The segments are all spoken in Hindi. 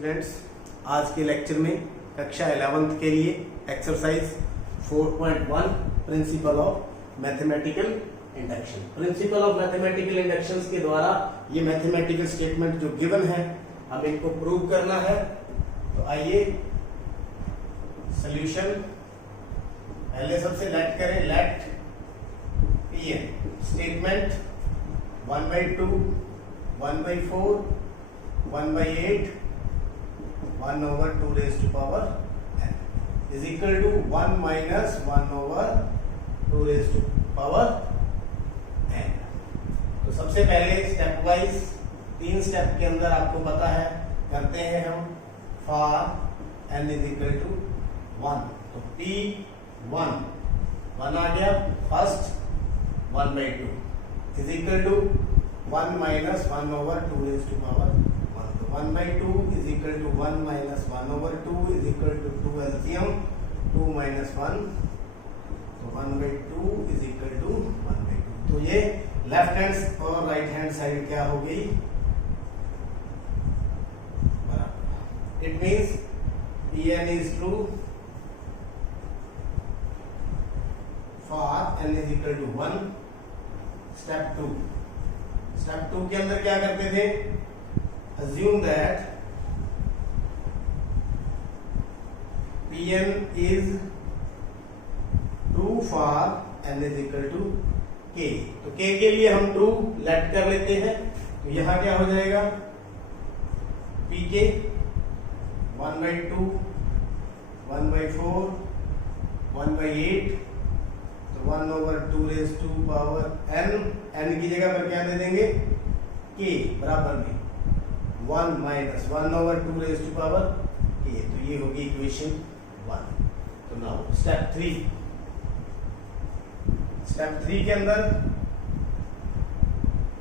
स्टूडेंट्स, आज के लेक्चर में कक्षा 11th के लिए exercise 4.1 principle of mathematical induction. Principle of mathematical inductions के द्वारा ये मैथमेटिकल स्टेटमेंट जो गिवन है हमें इनको प्रूव करना है। तो आइए सॉल्यूशन पहले सबसे लेट करें। Let Pn statement 1/2 1/4 1/8 1/2 raised to power n is equal to 1 minus 1/2 raised to power n। तो सबसे पहले स्टेप वाइज 3 स्टेप के अंदर आपको पता है करते हैं हम for n is equal to 1। तो P1 1 आ गया, first 1/2 is equal to 1 minus 1/2 raised to power 1। तो 1/2 is equal to 1 minus 1/2 is equal to 2 LCM 2 minus 1। तो 1/2 is equal to 1/2। तो ये लेफ्ट हैंड और राइट हैंड साइड क्या हो गई, बराबर। It means Pn is true for n is equal to 1। Step 2 के अंदर क्या करते थे, assume that Pn is true for n is equal to k। तो k के लिए हम ट्रू लेट कर लेते हैं। तो यहां क्या हो जाएगा, Pk 1/2 1/4 1/8 1/2 raised to power n की जगह पर क्या दे देंगे, k बराबर में 1 minus 1/2 raised to power k। तो ये होगी इक्वेशन 1। तो नाउ स्टेप 3 के अंदर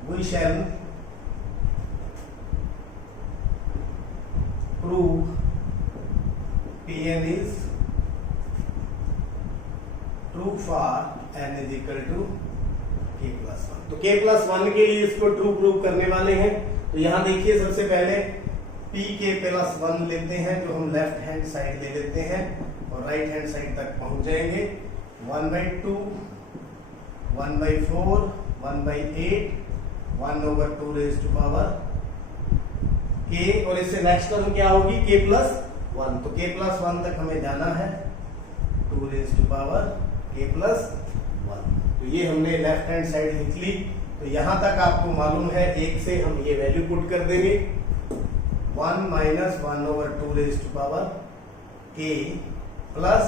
we shall prove Pn is true for n is equal to k plus 1। तो k plus 1 के लिए इसको ट्रू प्रूव करने वाले हैं। तो यहां देखिए सबसे पहले pk plus 1 लेते हैं, जो हम लेफ्ट हैंड साइड ले लेते हैं और राइट हैंड साइड तक पहुंच जाएंगे। 1/2 1/4 1/8 1/2 raised to power k, और इससे नेक्स्ट टर्म क्या होगी, k plus 1। तो k plus 1 तक हमें जाना है, 2 raised to power k plus 1। तो ये हमने लेफ्ट हैंड साइड लिख ली। तो यहां तक आपको मालूम है, 1 से हम ये वैल्यू पुट कर देंगे, 1 minus 1/2 raised to power k plus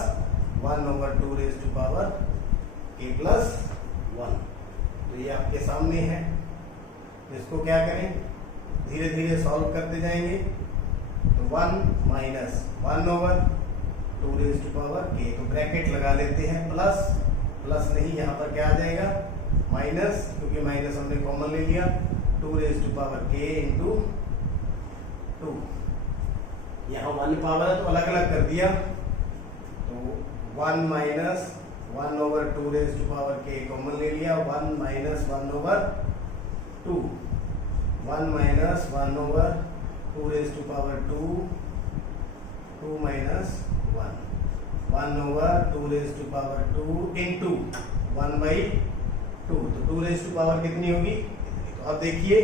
1/2 raised to power k plus 1। तो ये आपके सामने है। इसको क्या करें, धीरे धीरे सॉल्व करते जाएंगे। तो 1 minus 1/2 raised to power k, तो ब्रैकेट लगा लेते हैं, प्लस नहीं, यहाँ पर क्या आ जाएगा, माइनस, क्योंकि माइनस हमने कॉमन ले लिया, 2 raised to power k into 2। यहाँ 1 पावर है तो अलग अलग कर दिया। तो 1 minus 1/2 raised to power k common ले लिया, 1 minus 1/2 1 minus 1/2 raised to power 2 2 minus 1 1/2 raised to power 2 into 1/2। तो 2 raised to power कितनी होगी, तो अब देखिए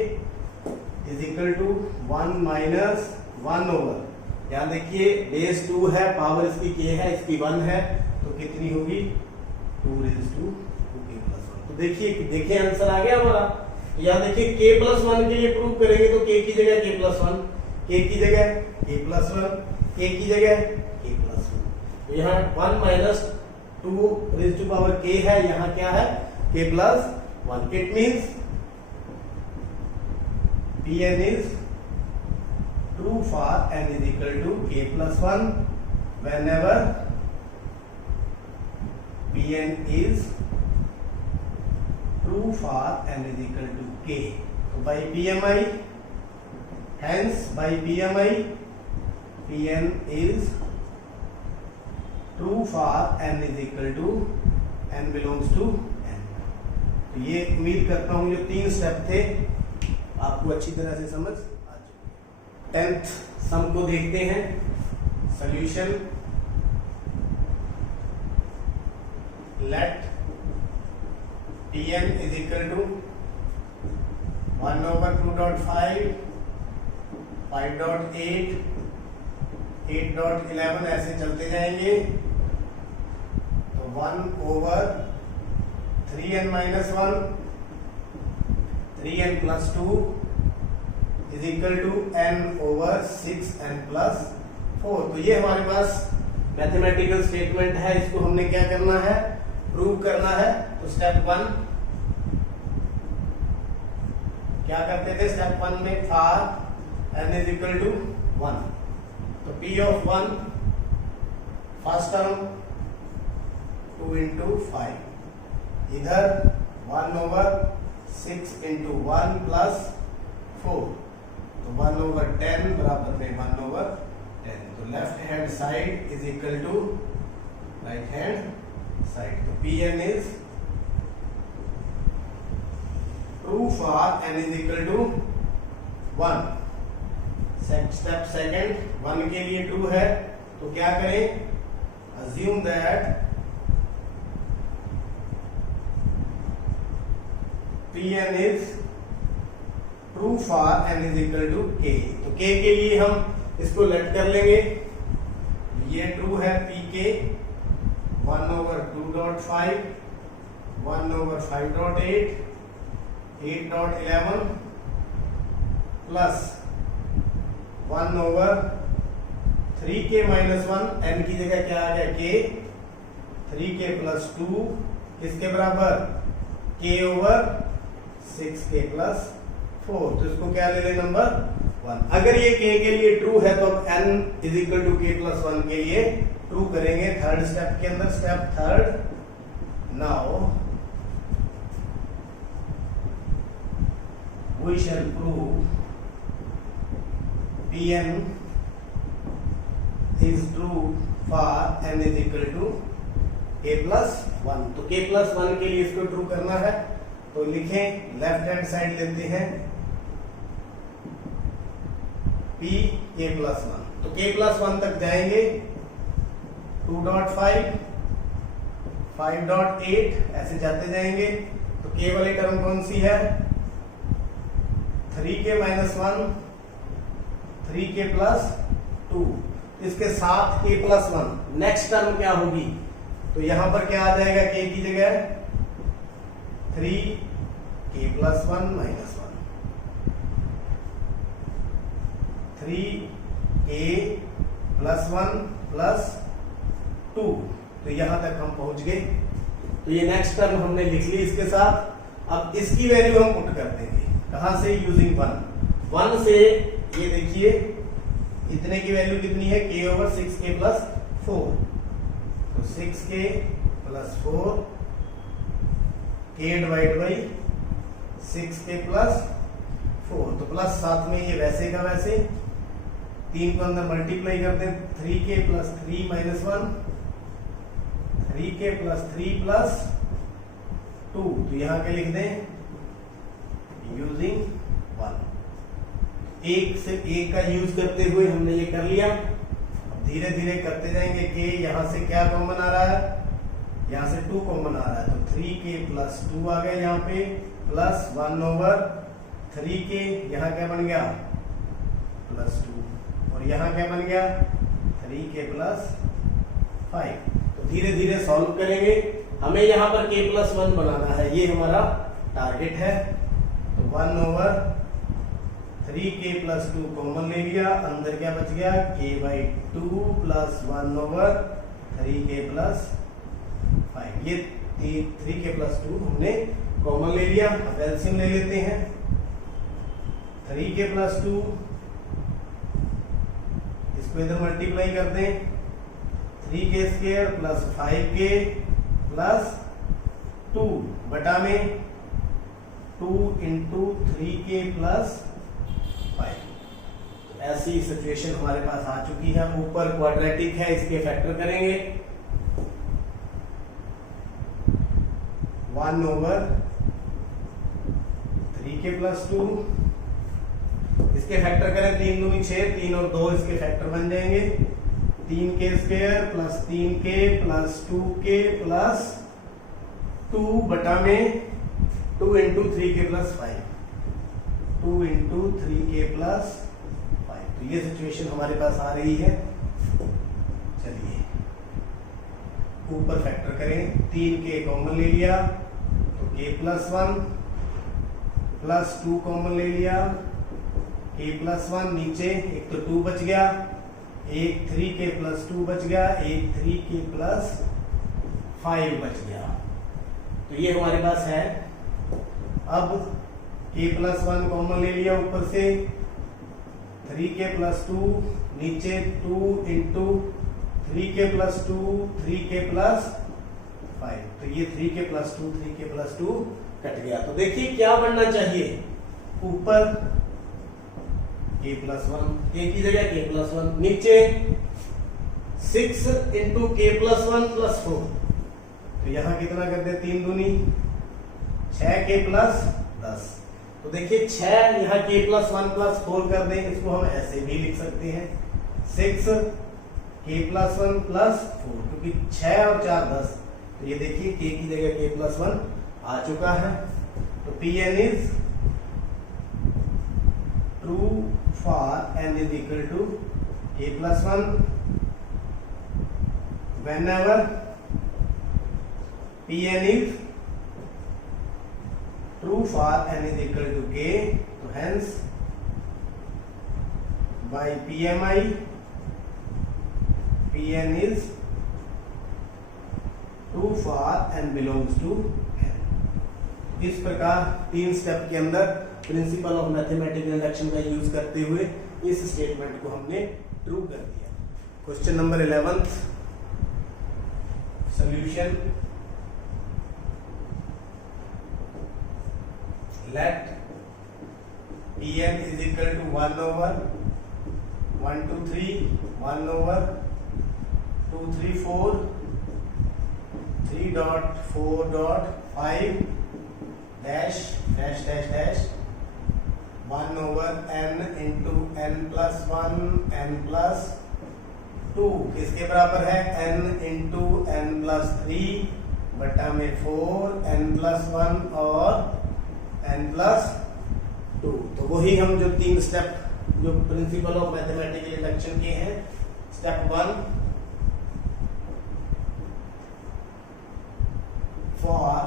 is equal to 1 minus 1/, यहाँ देखिए बेस 2 है, पावर इसकी k है, इसकी 1 है, तो कितनी होगी, 2 raised to k plus 1। तो देखिए आंसर आ गया हमारा। यहाँ देखिए k plus 1 के लिए प्रूव करेंगे तो k की जगह k plus 1, k की जगह k plus 1, k की जगह k plus 1। तो यहाँ 1 minus 2 raised to power k है, यहाँ क्या है, k plus 1। It means Pn is true for n is equal to k plus 1 whenever Pn is true for n is equal to k। तो by PMI, hence by PMI Pn is true for n is equal to n belongs to n। तो ये उम्मीद करता हूं जो 3 स्टेप थे आपको अच्छी तरह से समझ आ चुके। 10th सम को देखते हैं। Solution, let Tn is equal to 1/2.5, 5.8, 8.11 ऐसे चलते जाएंगे। तो 1/3n - 1, 3n + 2 is equal to n/6n + 4। तो ये हमारे पास मैथमेटिकल स्टेटमेंट है। इसको हमने क्या करना है, प्रूव करना है। तो स्टेप 1 क्या करते थे, स्टेप 1 में for n is equal to 1, तो p ऑफ 1 फर्स्ट टर्म 2 × 5, इधर 1/6 × 1 + 4, तो 1/10 बराबर में 1/10। तो left hand side is equal to right hand side. तो Pn is true for n is equal to 1। Step second, 1 के लिए ट्रू है तो क्या करें, assume that Pn is true for n is equal to k। तो k के लिए हम इसको लेट कर लेंगे। ये ट्रू है Pk 1/2.5, 1/5.8, 8.11 प्लस 1/3k - 1, n की जगह क्या आ गया k, 3k + 2 किसके बराबर, k/6k + 4। तो इसको क्या ले लें, नंबर 1। अगर ये k के लिए ट्रू है तो अब n is equal to k + 1 के लिए ट्रू करेंगे थर्ड स्टेप के अंदर। Step third, now we shall prove Pn is true for n is equal to k + 1। तो k + 1 के लिए इसको ट्रू करना है तो लिखें, लेफ्ट हैंड साइड लेते हैं P k + 1। तो k + 1 तक जाएंगे, 2.5, 5.8 ऐसे जाते जाएंगे। तो k वाली टर्म कौन सी है, 3k - 1, 3k + 2, इसके साथ k + 1। नेक्स्ट टर्म क्या होगी, तो यहां पर क्या आ जाएगा, k की जगह 3k + 1 - 1, 3k + 1 + 2। तो यहां तक हम पहुंच गए। तो ये नेक्स्ट टर्म हमने लिख ली इसके साथ। अब इसकी वैल्यू हम पुट कर देंगे, कहां से, यूजिंग 1 से। ये देखिए इतने की वैल्यू कितनी है, k/6k + 4, तो 6k + 4, k / 6k + 4, तो प्लस साथ में ये वैसे का वैसे 3 को अंदर मल्टीप्लाई कर दें, 3k + 3 - 1, 3k + 3 + 2। तो यहां के लिख दें यूजिंग 1। एक से एक का यूज करते हुए हमने ये कर लिया। अब धीरे धीरे करते जाएंगे। k यहां से क्या कॉमन आ रहा है, यहां से 2 कॉमन आ रहा है, तो 3k + 2 आ गया यहाँ पे, प्लस 1/3k, यहाँ क्या बन गया, +2, और यहाँ क्या बन गया, 3k + 5। तो धीरे धीरे सॉल्व करेंगे। हमें यहाँ पर k + 1 बनाना है, ये हमारा टारगेट है। तो 1/3k + 2 कॉमन ले लिया, अंदर क्या बच गया, k/2 प्लस 1/3k + 5। ये 3k + 2 हमने कॉमन ले लिया। अब एलसीएम ले लेते हैं। 3k + 2 इसको इधर मल्टीप्लाई कर दें, 3k² + 5k + 2 बटा में 2 × 3k + 5। ऐसी सिचुएशन हमारे पास आ चुकी है। ऊपर क्वाड्रेटिक है, इसके फैक्टर करेंगे, 1/3k + 2 इसके फैक्टर करें 3 दूनी 6, 3 और 2 इसके फैक्टर बन जाएंगे। 3k square plus 3k plus 2k plus 2 बटा में 2 into 3k plus 5, 2 into 3k plus 5। तो ये सिचुएशन हमारे पास आ रही है। चलिए ऊपर फैक्टर करें, 3k कॉमन ले लिया तो k प्लस 1 प्लस 2 कॉमन ले लिया k प्लस 1, नीचे एक तो 2 बच गया, एक 3k प्लस 2 बच गया, एक 3k प्लस 5 बच गया। तो ये हमारे पास है। अब k प्लस 1 कॉमन ले लिया ऊपर से, 3k प्लस 2, नीचे 2 into 3k plus 2, 3k plus 5। तो ये 3k plus 2, 3k plus 2 cut गया। तो देखिए क्या बनना चाहिए, ऊपर k प्लस 1, k की जगह k प्लस 1, नीचे 6 इंटू k प्लस 1 प्लस 4। तो यहां कितना कर दे, 3 दूनी 6k प्लस 10। तो देखिए 6 यहाँ k प्लस 1 प्लस 4 कर दें, इसको हम ऐसे भी लिख सकते हैं 6k प्लस 1 प्लस 4, क्योंकि 6 और 4 10। तो ये देखिए k की जगह k प्लस 1 आ चुका है। तो Pn is true for n is equal to k plus 1 whenever Pn is true for n is equal to k। तो hence by PMI Pn is true for n belongs to n। इस प्रकार 3 स्टेप के अंदर प्रिंसिपल ऑफ मैथमेटिकल इंडक्शन का यूज करते हुए इस स्टेटमेंट को हमने ट्रू कर दिया। Question number 11 solution. Let Pn is equal to 1 over 1 2 3, 1 over 2 3 4, 3 dot 4 dot 5 dash dash dash dash 1 over n into n plus 1 n plus 2 किसके बराबर है, n into n plus 3 बटा में 4 n plus 1 और n प्लस 2। तो वही हम जो 3 स्टेप जो प्रिंसिपल ऑफ मैथमेटिकल इंडक्शन के हैं। Step 1 for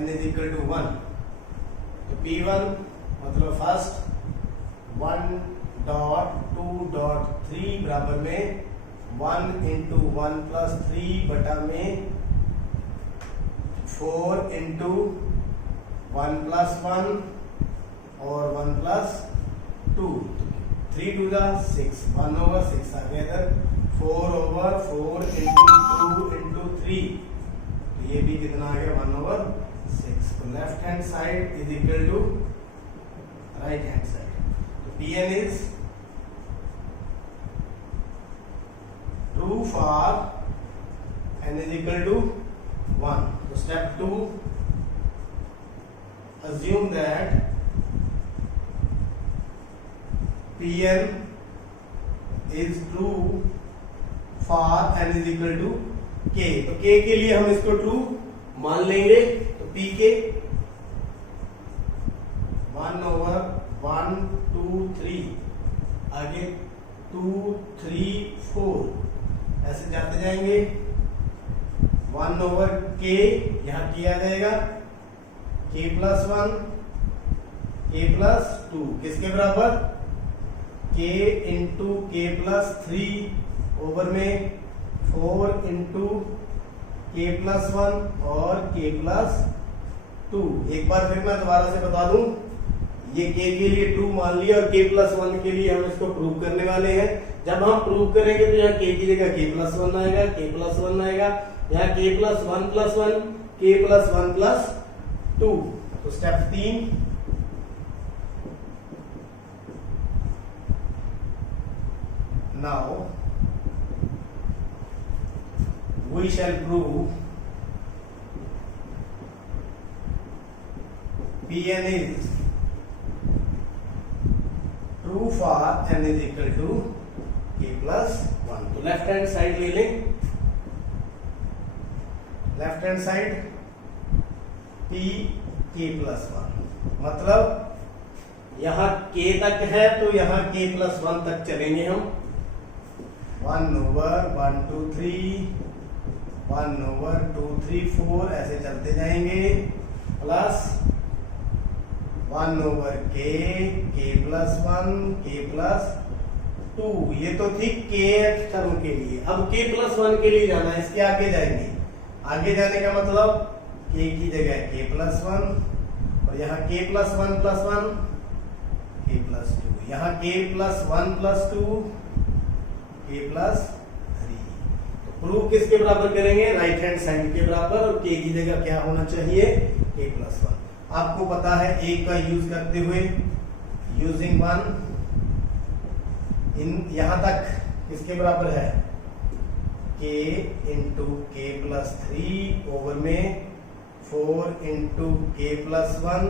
n is equal to 1। तो P1 मतलब फर्स्ट 1 डॉट 2 डॉट 3 बराबर में 1 इंटू 1 प्लस 3 बटा में 4 इंटू 1 प्लस 1 और 1 प्लस 2, 3 टू द 6, 1 ओवर 6 आ गया इधर, 4 ओवर 4 इंटू 2 इंटू 3। तो ये भी कितना आ गया, 1 ओवर 6। तो left hand side is equal to right hand side. तो Pn is true for n is equal to 1। तो step 2, assume that Pn is true for n is equal to k। तो k के लिए हम इसको ट्रू मान लेंगे। तो Pk 1 over 1 2 3, आगे 2 3 4 ऐसे जाते जाएंगे। 1 over k यहां किया जाएगा k प्लस 1 k प्लस 2 किसके बराबर, k into k plus 3 over में 4 इंटू k प्लस 1 और k प्लस 2। एक बार फिर मैं दोबारा से बता दूं, ये k के लिए ट्रू मान लिया और k प्लस 1 के लिए हम इसको प्रूव करने वाले हैं। जब हम प्रूव करेंगे तो यहाँ k की जगह k प्लस 1 आएगा, k प्लस 1 आएगा, यहाँ k plus 1 plus 1, k plus 1 plus 2। तो step 3, now we shall prove Pn is true for n is equal to k plus 1। तो लेफ्ट हैंड साइड ले लें, left hand side p k plus 1, मतलब यहां k तक है तो यहां k प्लस 1 तक चलेंगे हम। 1 ओवर 1 2 3, 1 ओवर 2 3 4 ऐसे चलते जाएंगे, plus 1 over k, k plus 1, k plus 2। ये तो थी kth टर्म के लिए। अब k प्लस 1 के लिए जाना है, इसके आगे जाएंगे। आगे जाने का मतलब k की जगह k प्लस 1 और यहाँ k plus 1 plus 1 k plus 2, यहाँ k plus 1 plus 2 k plus 3। तो प्रूफ किसके बराबर करेंगे? राइट हैंड साइड के बराबर, और k की जगह क्या होना चाहिए? k plus 1। आपको पता है एक का यूज करते हुए, यूजिंग 1 इन यहां तक किसके बराबर है? k इंटू के प्लस 3 ओवर में 4 इंटू के प्लस 1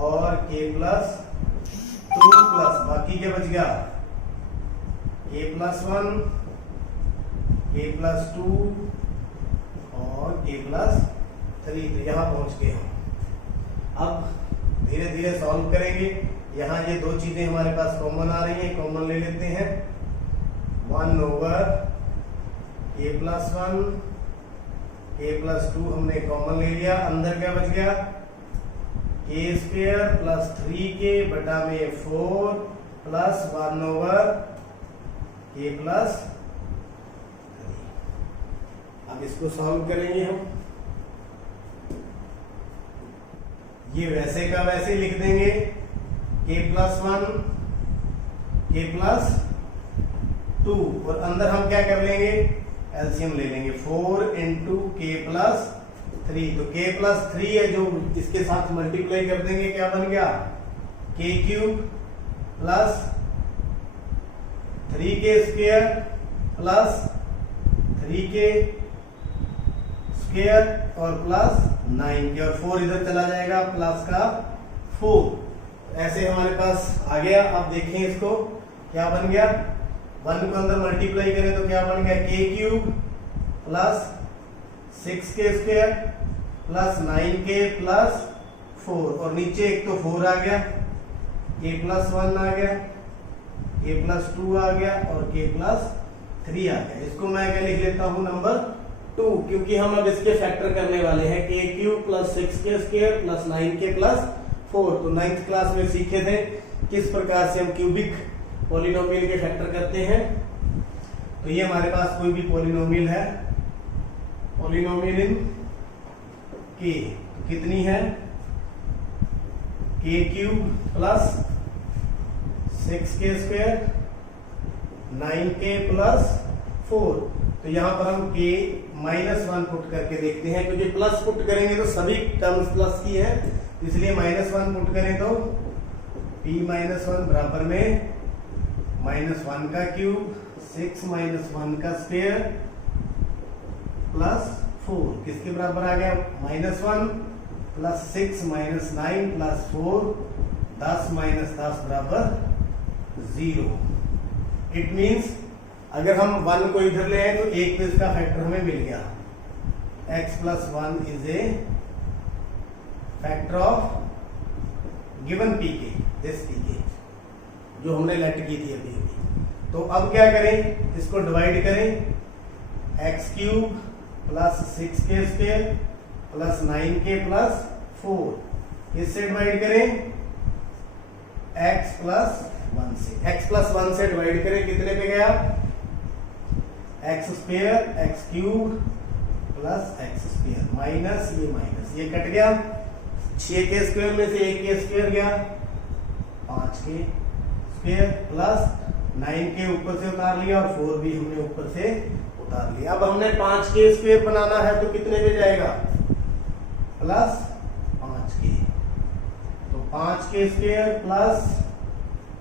और k प्लस 2 प्लस बाकी क्या बच गया? k प्लस 1, k प्लस 2 और k प्लस 3। तो यहां पहुंच गए हम। अब धीरे धीरे सॉल्व करेंगे। यहाँ ये दो चीजें हमारे पास कॉमन आ रही हैं, कॉमन ले लेते हैं। 1 over k plus 1, k plus 2 हमने कॉमन ले लिया। अंदर क्या बच गया? k स्क्वायर प्लस 3k बटा में 4 प्लस 1 ओवर k प्लस 3। अब इसको सॉल्व करेंगे हम। ये वैसे का वैसे लिख देंगे, k प्लस 1, k प्लस 2 और अंदर हम क्या कर लेंगे? एलसीएम ले लेंगे। 4 इंटू k प्लस 3, तो k प्लस 3 है जो इसके साथ मल्टीप्लाई कर देंगे, क्या बन गया? k cube plus 3k square plus 3k square और प्लस 9k, और 4 इधर चला जाएगा, प्लस का 4। ऐसे हमारे पास आ गया। अब देखें इसको क्या बन गया। 1 को अंदर मल्टीप्लाई करें तो क्या बन गया? k cube plus 6k square plus 9k plus 4, और नीचे एक तो 4 आ गया, k प्लस 1 आ गया, k प्लस 2 आ गया और k प्लस 3 आ गया। इसको मैं क्या लिख लेता हूं? नंबर 2, क्योंकि हम अब इसके फैक्टर करने वाले हैं। k cube plus 6k square plus 9k plus 4। तो 9th क्लास में सीखे थे किस प्रकार से हम क्यूबिक पॉलिनोमियल के फैक्टर करते हैं। तो ये हमारे पास कोई भी पॉलिनोमियल है, पॉलिनोमियल इन k कितनी है? k cube plus 6k square 9k plus 4। तो यहां पर हम k माइनस 1 पुट करके देखते हैं, क्योंकि प्लस पुट करेंगे तो सभी टर्म्स प्लस की है, इसलिए माइनस 1 पुट करें तो p माइनस 1 बराबर में माइनस 1 का क्यूब 6 माइनस 1 का स्क्वायर प्लस 4 किसके बराबर आ गया? Minus 1 plus 6 minus 9 plus 4, 10 minus 10 बराबर 0। इट मीन्स अगर हम 1 को इधर ले आए तो एक तो इसका फैक्टर हमें मिल गया। x plus 1 is a factor of given pk, this pk जो हमने लेट की थी अभी अभी। तो अब क्या करें? इसको डिवाइड करें। x cube plus 6k square plus 9k plus 4 इससे डिवाइड करें x प्लस 1 से। x प्लस 1 से डिवाइड करें, कितने पे गया? x square x cube plus x square minus ये कट गया। 6k स्क्वायर में से 1k स्क्वायर गया, 5k स्क्वायर प्लस 9k ऊपर से उतार लिया और 4 भी हमने ऊपर से उतार लिया। अब हमने 5k स्क्वायर बनाना है तो कितने पे जाएगा? Plus 5k। तो 5k स्क्वायर प्लस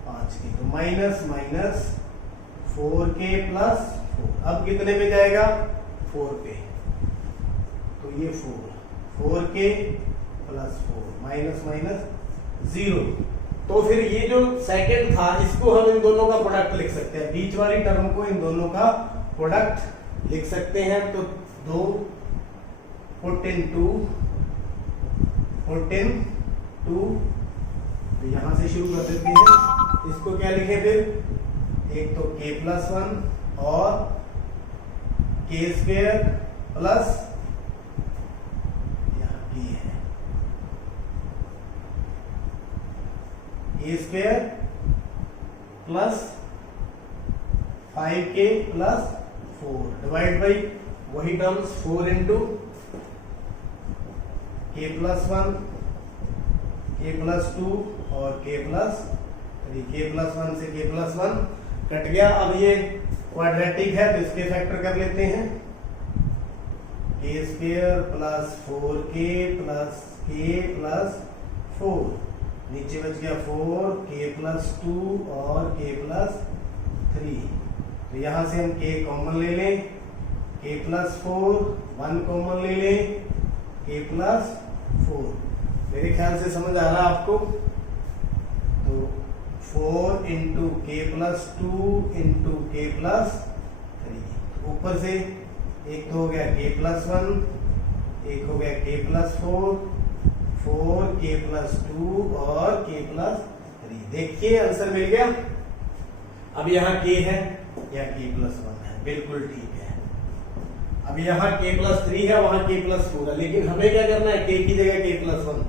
5k, तो माइनस माइनस 4k प्लस 4। अब कितने पे जाएगा? 4 पे। तो ये 4k प्लस 4 माइनस माइनस 0। तो फिर ये जो सेकंड था इसको हम इन दोनों का प्रोडक्ट लिख सकते हैं, बीच वाली टर्म को इन दोनों का प्रोडक्ट लिख सकते हैं। तो 2 पुट इन 2 तो यहां से शुरू कर देते हैं। इसको क्या लिखे फिर, एक तो k+1 और k² plus a² plus 5k plus 4 divide by वही टर्म्स 4 इंटू k+1 k+2 और k+3 k+1 से k+1 कट गया। अब ये क्वाड्रेटिक है तो इसके फैक्टर कर लेते हैं, k² plus 4k plus k plus 4, नीचे बच गया 4k+2 और k+3। तो यहां से हम k कॉमन ले लें, k+4 1 कॉमन ले लें, k+4। मेरे ख्याल से समझ आ रहा है आपको। तो 4 इंटू k+2 इंटू k+3, ऊपर से एक तो हो गया k+1, एक हो गया k+4, 4k+2 और k+3। देखिए आंसर मिल गया। अब यहाँ k है या k+1 है, बिल्कुल ठीक है। अब यहाँ k+3 है, वहां k+4 है, लेकिन हमें क्या करना है, k की जगह k+1,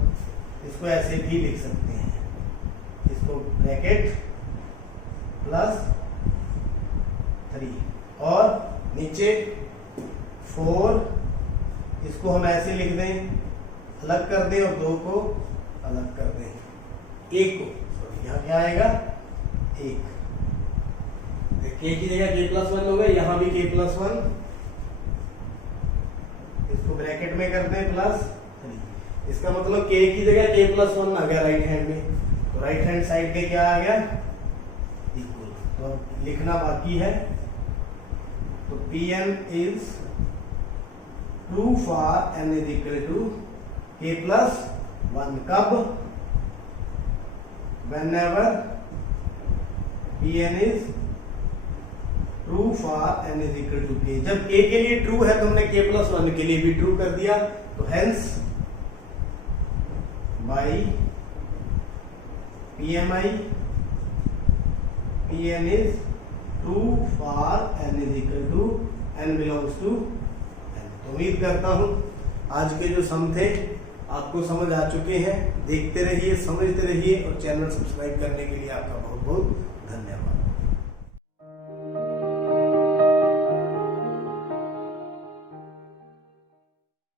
इसको ऐसे भी लिख सकते हैं, इसको ब्रैकेट +3 और नीचे 4, इसको हम ऐसे लिख दें, अलग कर दें और 2 को अलग कर दें, 1 को, सॉरी यहाँ क्या आएगा 1, k की जगह k+1 हो गया, यहाँ भी k+1, इसको ब्रैकेट में कर दें +3। इसका मतलब k की जगह k+1 आ गया राइट हैंड में, तो राइट हैंड साइड पे क्या आ गया, इक्वल। तो लिखना बाकी है। तो Pn is true for n is equal to k+1। कब, whenever Pn is true for n is equal to k। जब k के लिए ट्रू है तो हमने k+1 के लिए भी ट्रू कर दिया। तो hence by PMI Pn is true for n is equal to n belongs to n। तो उम्मीद करता हूं आज के जो सम थे आपको समझ आ चुके हैं। देखते रहिए, समझते रहिए और चैनल सब्सक्राइब करने के लिए आपका बहुत बहुत धन्यवाद।